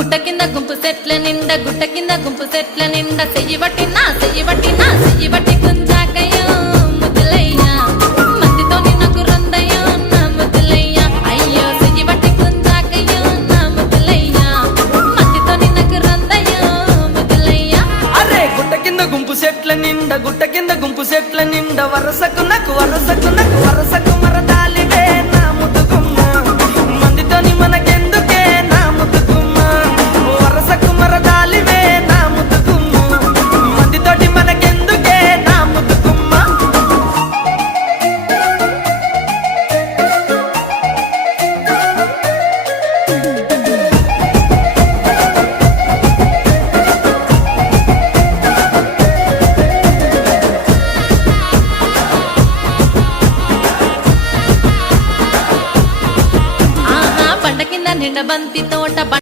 గుట్ట కింద గుంపు సెట్ల నిండా గుట్ట కింద గుంపు సెట్ల నిండా చెయ్యి పట్టినా గుంజాకయ్యో ముద్దులయ్యా మందితో నాకు రందయ్యో నా ముద్దులయ్యా అయ్యో చెయ్యి పట్టి గుంజాకయ్యో నా ముద్దులయ్యా మందితో నాకు రందయ్యో ముద్దులయ్యా. అరే గుట్ట కింద గుంపు సెట్ల నిండా గుట్ట కింద గుంపు సెట్ల నిండా వరసకు వరసకు మరదాలివే నా ముద్దుగుమ్మ మందితోని మనకెందుకే నా ముద్దుగుమ్మ వరసకు మరదాలివే నా ముద్దుగుమ్మ మందితోటి మనకెందుకే నా ముద్దుగుమ్మ. ఆహా బండ కింద నిండ బంతి తోట